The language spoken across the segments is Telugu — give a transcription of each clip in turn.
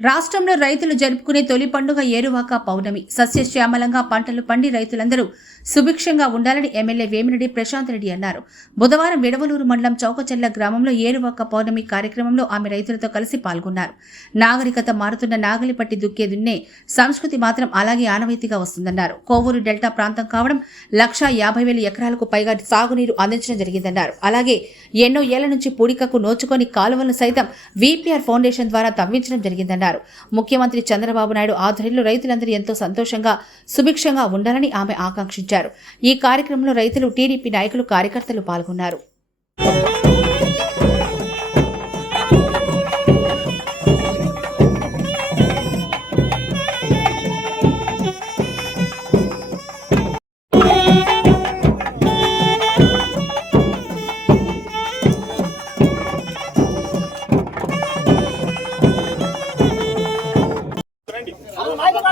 రాష్ట్రంలో రైతులు జరుపుకునే తొలి పండుగ ఏరువాక పౌర్ణమి. సస్యశ్యామలంగా పంటలు పండి రైతులందరూ సుభిక్షంగా ఉండాలని ఎమ్మెల్యే వేమిరెడ్డి ప్రశాంత్ రెడ్డి అన్నారు. బుధవారం విడవలూరు మండలం చౌకచెల్ల గ్రామంలో ఏరువాక పౌర్ణమి కార్యక్రమంలో ఆమె రైతులతో కలిసి పాల్గొన్నారు. నాగరికత మారుతున్న నాగలిపట్టి దుక్కేదున్నే సంస్కృతి మాత్రం అలాగే ఆనవాయితీగా వస్తుందన్నారు. కోవూరు డెల్టా ప్రాంతం కావడం లక్షా యాభై వేల ఎకరాలకు పైగా సాగునీరు అందించడం జరిగిందన్నారు. అలాగే ఎన్నో ఏళ్ళ నుంచి పూడికకు నోచుకొని కాలువలను సైతం వీపీఆర్ ఫౌండేషన్ ద్వారా తవ్వించడం జరిగిందన్నారు. ముఖ్యమంత్రి చంద్రబాబు నాయుడు ఆధ్వర్యంలో రైతులందరూ ఎంతో సంతోషంగా సుభిక్షంగా ఉండాలని ఆమె ఆకాంక్షించారు. ఈ కార్యక్రమంలో రైతులు టీడీపీ నాయకులు కార్యకర్తలు పాల్గొన్నారు.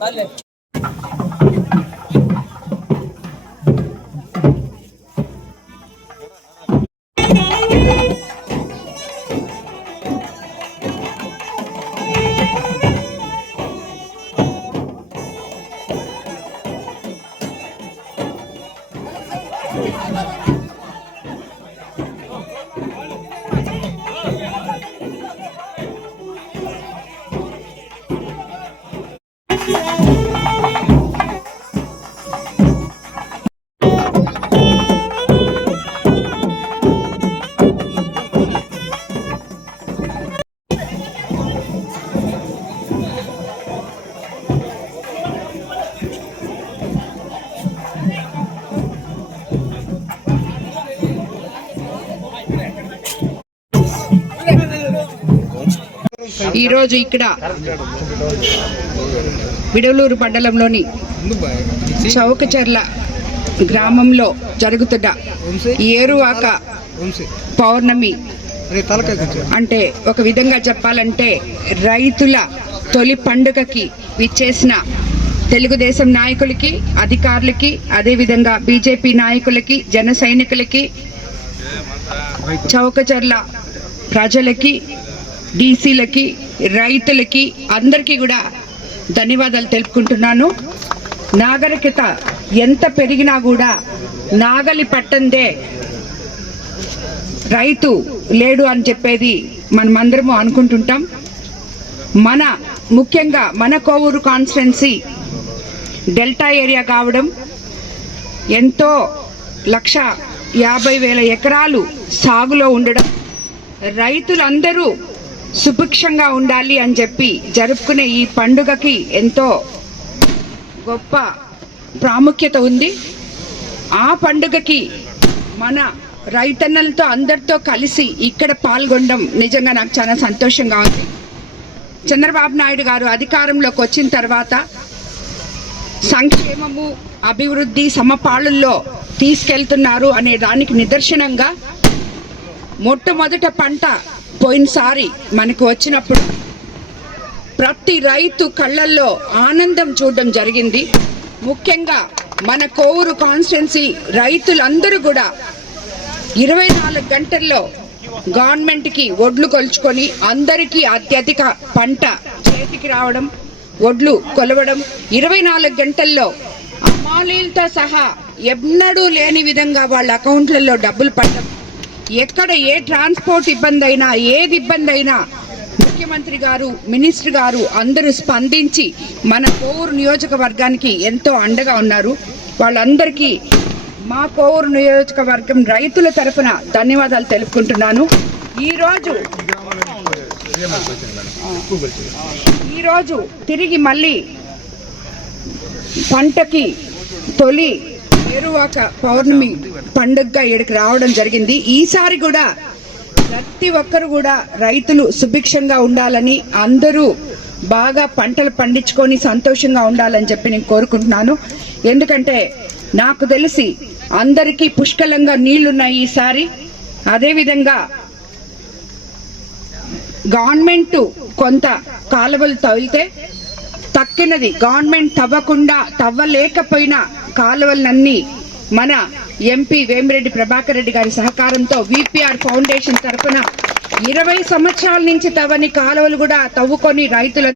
Vale. ఈరోజు ఇక్కడ విడవలూరు మండలంలోని చౌకచర్ల గ్రామంలో జరుగుతున్న ఏరువాక పౌర్ణమి అంటే ఒక విధంగా చెప్పాలంటే రైతుల తొలి పండుగకి విచ్చేసిన తెలుగుదేశం నాయకులకి అధికారులకి అదేవిధంగా బీజేపీ నాయకులకి జన సైనికులకి చౌకచర్ల ప్రజలకి డీసీలకి రైతులకి అందరికీ కూడా ధన్యవాదాలు తెలుపుకుంటున్నాను. నాగరికత ఎంత పెరిగినా కూడా నాగలి పట్టందే రైతు లేడు అని చెప్పేది మనమందరము అనుకుంటుంటాం. మన ముఖ్యంగా మన కోవూరు కాన్స్టిట్యున్సీ డెల్టా ఏరియా కావడం ఎంతో లక్ష యాభై వేల ఎకరాలు సాగులో ఉండడం. రైతులందరూ సుభిక్షంగా ఉండాలి అని చెప్పి జరుపుకునే ఈ పండుగకి ఎంతో గొప్ప ప్రాముఖ్యత ఉంది. ఆ పండుగకి మన రైతన్నలతో అందరితో కలిసి ఇక్కడ పాల్గొనడం నిజంగా నాకు చాలా సంతోషంగా ఉంది. చంద్రబాబు నాయుడు గారు అధికారంలోకి వచ్చిన తర్వాత సంక్షేమము అభివృద్ధి సమపాళుల్లో తీసుకెళ్తున్నారు అనే దానికి నిదర్శనంగా మొట్టమొదట పంట పోయినసారి మనకు వచ్చినప్పుడు ప్రతి రైతు కళ్ళల్లో ఆనందం చూడడం జరిగింది. ముఖ్యంగా మన కోవూరు కాన్స్టిట్యున్సీ రైతులందరూ కూడా ఇరవై నాలుగు గంటల్లో గవర్నమెంట్కి ఒడ్లు కొలుచుకొని అందరికీ అత్యధిక పంట చేతికి రావడం ఒడ్లు కొలవడం ఇరవై నాలుగు గంటల్లో అమాలీలతో సహా ఎన్నడూ లేని విధంగా వాళ్ళ అకౌంట్లలో డబ్బులు పడడం ఎక్కడ ఏ ట్రాన్స్పోర్ట్ ఇబ్బంది అయినా ఏది ఇబ్బంది అయినా ముఖ్యమంత్రి గారు మినిస్టర్ గారు అందరూ స్పందించి మన కోవూరు నియోజకవర్గానికి ఎంతో అండగా ఉన్నారు. వాళ్ళందరికీ మా కోవూరు నియోజకవర్గం రైతుల తరఫున ధన్యవాదాలు తెలుపుకుంటున్నాను. ఈరోజు ఈరోజు తిరిగి మళ్ళీ పంటకి తొలి ఏరువాక పౌర్ణమి పండుగగా ఇక్కడికి రావడం జరిగింది. ఈసారి కూడా ప్రతి ఒక్కరు కూడా రైతులు సుభిక్షంగా ఉండాలని అందరూ బాగా పంటలు పండించుకొని సంతోషంగా ఉండాలని చెప్పి నేను కోరుకుంటున్నాను. ఎందుకంటే నాకు తెలిసి అందరికీ పుష్కలంగా నీళ్ళున్నాయి ఈసారి. అదేవిధంగా గవర్నమెంట్ కొంత కాలువలు తవ్వితే తక్కినది. గవర్నమెంట్ తవ్వకుండా తవ్వలేకపోయినా కాలువలన్నీ మన ఎంపీ వేమిరెడ్డి ప్రభాకర్ రెడ్డి గారి సహకారంతో విపిఆర్ ఫౌండేషన్ తరఫున ఇరవై సంవత్సరాల నుంచి తవ్వని కాలువలు కూడా తవ్వుకొని రైతుల